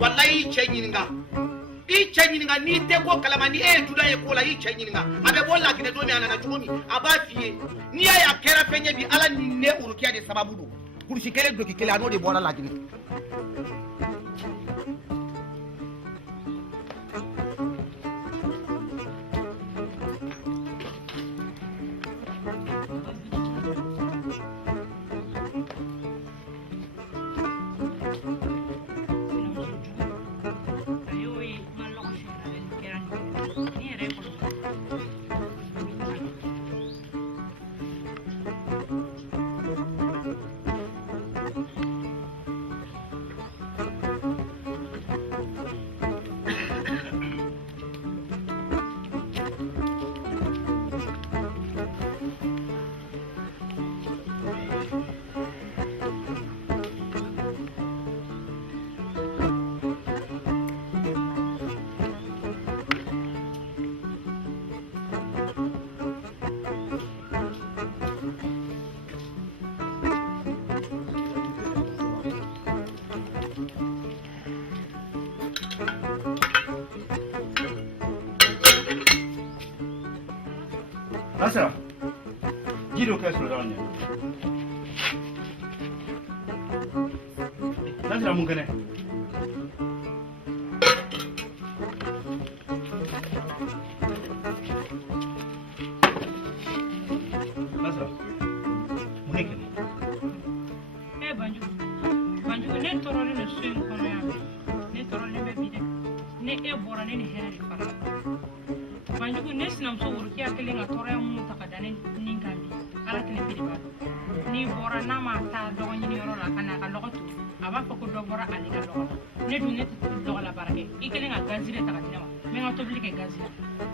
wallahi chenyinga I chenyinga ni te ko kalama ni juda e ko la I chenyinga abe bolla kine do mi anana chumi abafie ni ya kera penye bi ala ni ne urukia de sababu do kurshikele do kikele ano de bola la kine Nasra, giro che sono donne. Nasra mungane. Nasra, mungane. Banju ne torole ne swing kono ya. Ne torole be bide. Ne e bora ne heri fara. Banjugu nesnam so urki akele nga toraya mu takadane ningambi ala kele bidiba ni bora na ma ta do nyini yoro la kana ka logotu aba fa ko do bora ani ka logotu ne du ne do la barake ikele nga gazire takadine ma me nga tobli ke gazire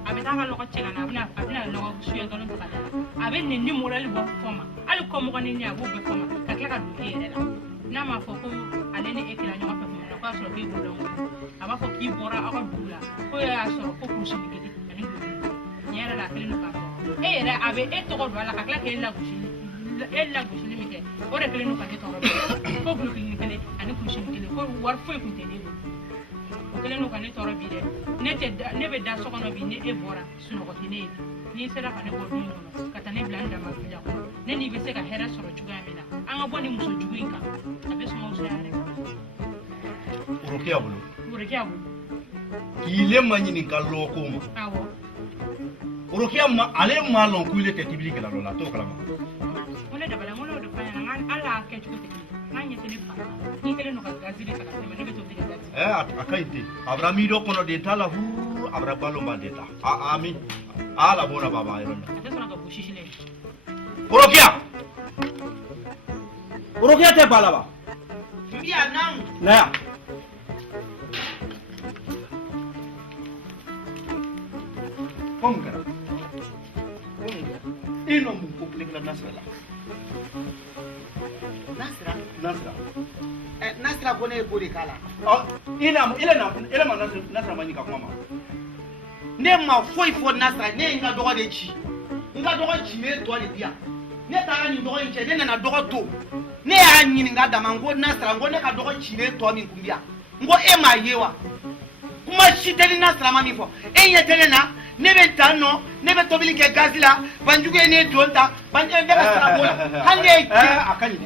abe ta ka logotu ngana abina logo suya galon takadane abe ne ni moral bo foma ali ko mo ko ni abu be foma ka kala ka du yere la na ma fa ko ale ne ekila nyo fa mo ko so bi bu do aba fa ki bora aba dula ko ya so ko kushi ni nyara la kele no ka era abe etoko do la kakla kele la gushi ni mike ore kele no ka ke toro ko glu ni kele ani kushi ni kele ko war foi ku tene ko kele no ka ne toro bi de ne be da so kono bi ne e bora suno ko tene ni sera ka ne ko do no kata ne blanda ma bi ko ne ni be se ka hera soro juga mina anga boni muso jugu inka abe so mo se are urukia bulu Ile manyini kallo koma. Awo. Urukia ale malon kuile te tibili kala lola to kala ma. Mole da bala mole do fanya ngan ala ke chuko te. Nganye tele fa. Ni tele no ka gazile kala te mane beto biga gazile. Akaite. Abrami do kono de tala hu abra balo mandeta. Ami. Ala bona baba iron. Ate sona ka bushishile. Urukia te balaba. Mbia nang. Na. Pongara. Ino mu komplek la Nasra la. Nasra kone bori kala. Ile ma Nasra manyika kwa mama. Ne ma foi fo Nasra ne nga dogo de chi. Nga dogo chi ne to le dia. Ne ta ni dogo chi ne na dogo to. Ne ya nyini nga dama ngo Nasra ngo ne ka dogo chi ne to mi kumbia. Ngo e ma yewa. Kuma shi deli Nasra mami fo. Enye tele na nebe tano nebe tobili ke gazila banjugu ne donta banje nebe sara bola hande akai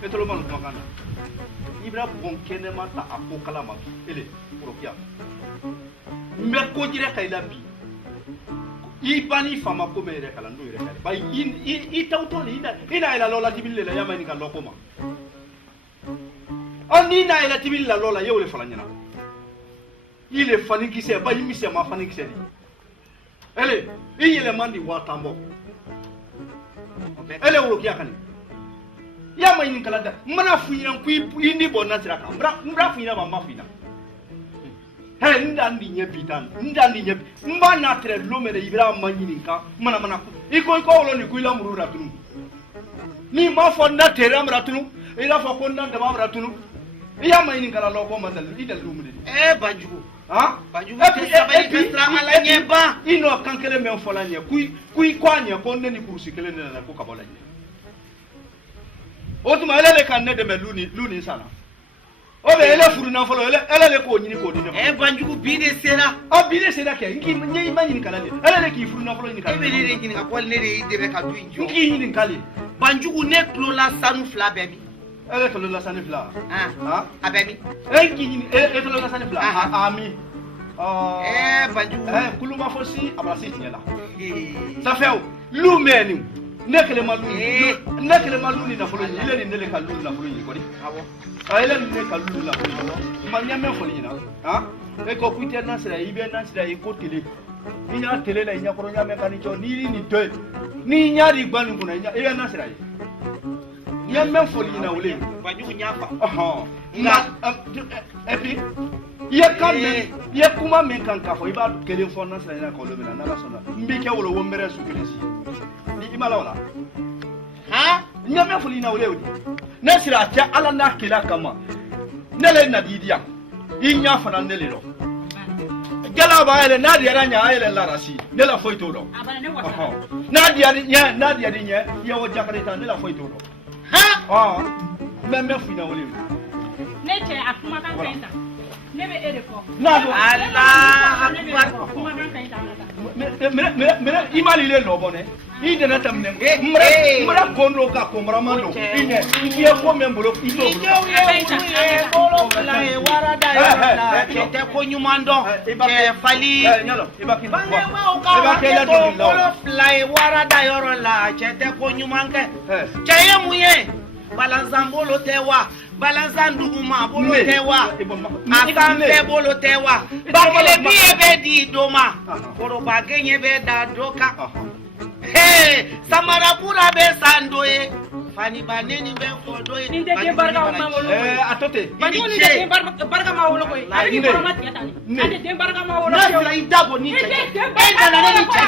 petolo manu makana ibra bon kene mata akokala ma ele urukia me ko dire kaila bi ibani fama ko mere kala ndo ire kala bay i tawto ni ina ila lola tibille la yamani ka lokoma ani na ila tibille la lola yewle falanyana ile fani kise bay mise ma fani kise ni ele iyele mandi watambo ele urukia kani ya ma yin kala da mana fuyinan ku indi bonna sira ka mbra fuyina ma mafina he ndandi nyepitan ndandi nyep mba na tre lomere ibra manyini ka mana ku iko wolo ni ku ila murura tunu ni ma fo na tere amra tunu ila fo ko ndanda ma amra tunu ya ma yin kala loko masal ida lumudi banjugo banjugo te sabali kastra ala nyeba ino kankele men fola nye ku kwanya ko neni kursi kele na ko kabola nye otuma elele kan ne de me luni sana obe ele furu na folo ele le ko nyini ko di e banjugu bide sera a bide sera ke nki nyi manyini kala le ele le ki furu na folo nyini kala e be ne nyini ka kwal ne re idebe ka du injo nki nyini kala banjugu ne klo la sanu fla bebi ele to la sani fla ah abebi nki nyini ele to la sani fla ami banjugu kuluma fosi abrasi tiela ça fait lu meni nekele malu ni na folo ile ni nele ka lu na folo ni ko di ele ni ka lu na folo ma nyame folo ni na e ko kuite na sira ibe na sira e ko tele ni nya tele la nya ko nyame ka ni cho ni to ni nya ri gbanu ko na nya ibe na sira nyame folo ni na ole banjugu nyafa na et puis ye kuma min kan ka fɔ i b'a kelen fɔ na sira ko lo mina na la sɔnna n bi kɛ wolo wo mbɛrɛ su kelen si ni i ma la wala ɲamɛ foli na wele wuli ne sira a cɛ ala n'a kila kama ne le na di diya i ɲa fana ne le dɔn jala b'a yɛlɛ n'a diyara ɲɛ a yɛlɛ lara si ne la foyi t'o dɔn n'a diyari ɲɛ i ye o jakari ta ne la foyi t'o dɔn mɛ foli na wele wuli ne cɛ a kuma kan fɛn ta ne bɛ e de fɔ Allah akbar imali le lobo ne i dana tamne mra kondo ka komrama do ine i ko men bolo i to bolo la e warada la te ko nyumando ke fali nyalo ibaki bolo la e warada yoro la te ko nyumanke chaye muye balanzambolo tewa balanzanduma bolo tewa asambe bolo tewa bakele biye be di doma koro bagenye be da doka samara pura be sandoye fani baneni be fodoye ninde ke barka ma wolo atote bani ni de barka ma wolo koy ani ko ma tiata ni ade de barka ma wolo na la idabo ni che enda na ni che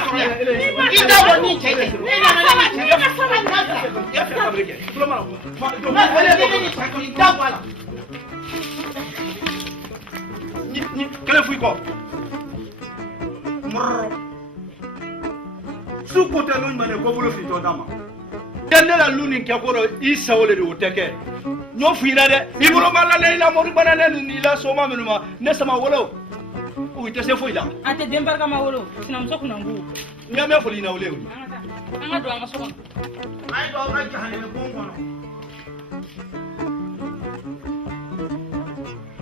idabo ni che enda na ni che ya fabrique na vele ni che idabo ala ni kele fui ko su ko te lo mane ko bolo fito dama dende la luni ke ko i sawole do teke nyo fuira de i bolo mala le la mori banane ni la soma menuma ne sama wolo o ite se fuida ate de barka ma wolo sinam sok nangu nyame foli na wole anga do anga sok ai do ga jahane bongo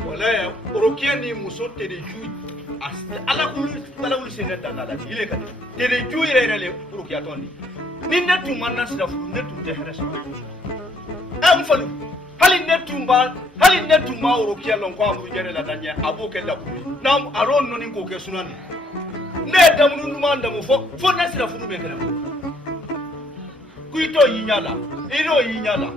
wala orokia ni muso tere ju ala kulu sene danala ile kan tere ju ire le orokia toni ni netu manna sida fu netu te heresa am falu hali netu ma orokia lon ko amuru jere la danya aboke la kulu nam aron noni ko ke sunani ne damunu numa ndamu fo na sida fu be kana kuito yinyala iro yinyala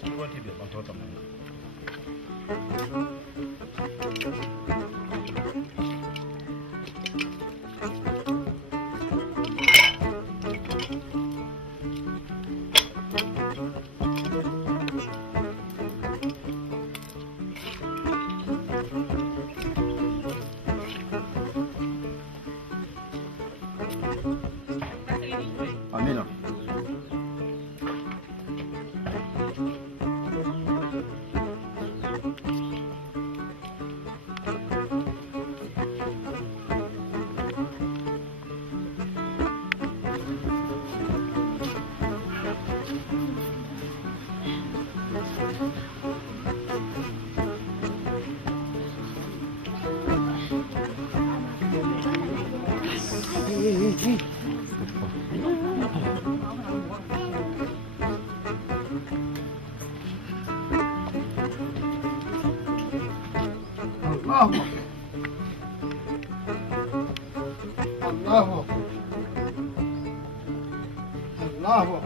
Siku wote ndio watoto Mungu. Amina. الله الله